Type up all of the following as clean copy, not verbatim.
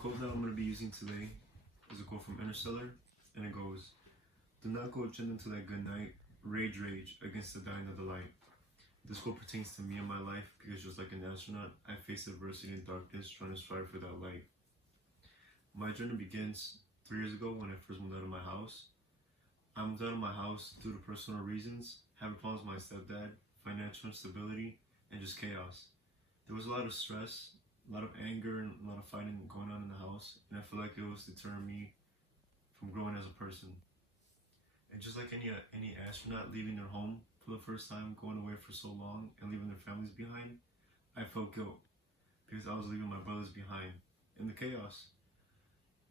quote that I'm going to be using today is a quote from Interstellar, and it goes, "Do not go gin into that good night, rage against the dying of the light." This quote pertains to me in my life because just like an astronaut, I faced adversity and darkness trying to strive for that light. My journey begins 3 years ago when I first moved out of my house. I moved out of my house due to personal reasons, having problems with my stepdad, financial instability, and just chaos. There was a lot of stress, a lot of anger, and a lot of fighting going on in the house, and I feel like it was deterring me from growing as a person. And just like any astronaut leaving their home for the first time, going away for so long, and leaving their families behind, I felt guilt because I was leaving my brothers behind in the chaos.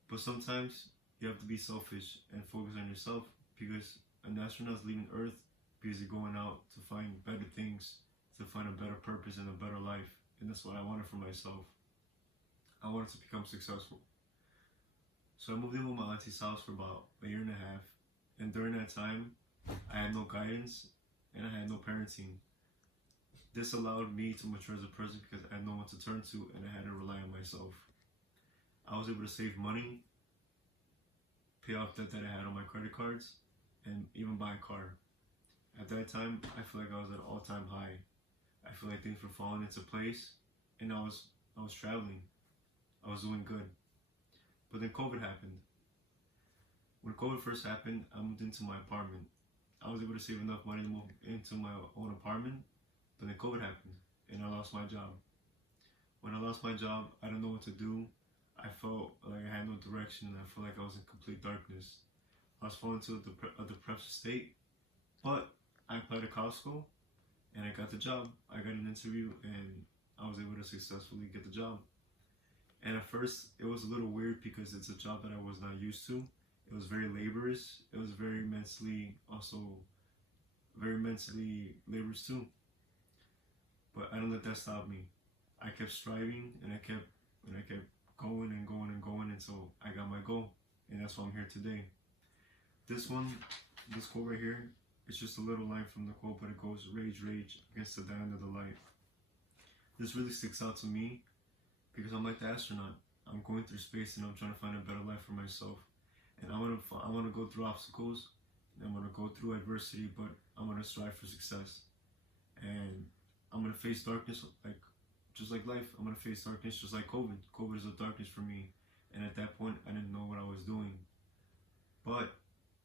But sometimes you have to be selfish and focus on yourself because an astronaut's leaving Earth because you're going out to find better things, to find a better purpose and a better life. And that's what I wanted for myself. I wanted to become successful. So I moved in with my auntie's house for about a year and a half. And during that time, I had no guidance and I had no parenting. This allowed me to mature as a person because I had no one to turn to and I had to rely on myself. I was able to save money, pay off debt that I had on my credit cards, and even buy a car. At that time, I feel like I was at an all-time high. I feel like things were falling into place, and I was traveling. I was doing good. But then COVID happened. When COVID first happened, I moved into my apartment. I was able to save enough money to move into my own apartment, but then COVID happened, and I lost my job. When I lost my job, I didn't know what to do. I felt like I had no direction, and I felt like I was in complete darkness. I was falling into a depressive state, but I applied to college school, and I got the job. I got an interview, and I was able to successfully get the job. And at first, it was a little weird because it's a job that I was not used to. It was very laborious. It was very mentally laborious too. But I didn't let that stop me. I kept striving, and I kept going and going and going until I got my goal, and that's why I'm here today. This quote right here, it's just a little line from the quote, but it goes, rage against the dying of the light. This really sticks out to me because I'm like the astronaut. I'm going through space and I'm trying to find a better life for myself. And I want to go through obstacles, and I'm going to go through adversity, but I'm going to strive for success. And I'm going to face darkness just like life. I'm going to face darkness just like COVID. COVID is a darkness for me. And at that point, I didn't know what I was doing. But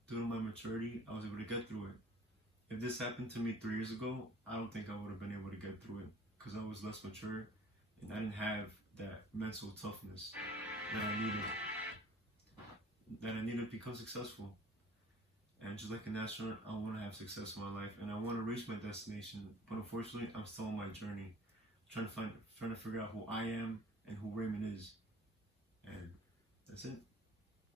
due to my maturity, I was able to get through it. If this happened to me 3 years ago, I don't think I would have been able to get through it because I was less mature and I didn't have that mental toughness that I needed to become successful. And just like an astronaut, I want to have success in my life and I want to reach my destination. But unfortunately, I'm still on my journey, trying to figure out who I am and who Raymond is. And that's it.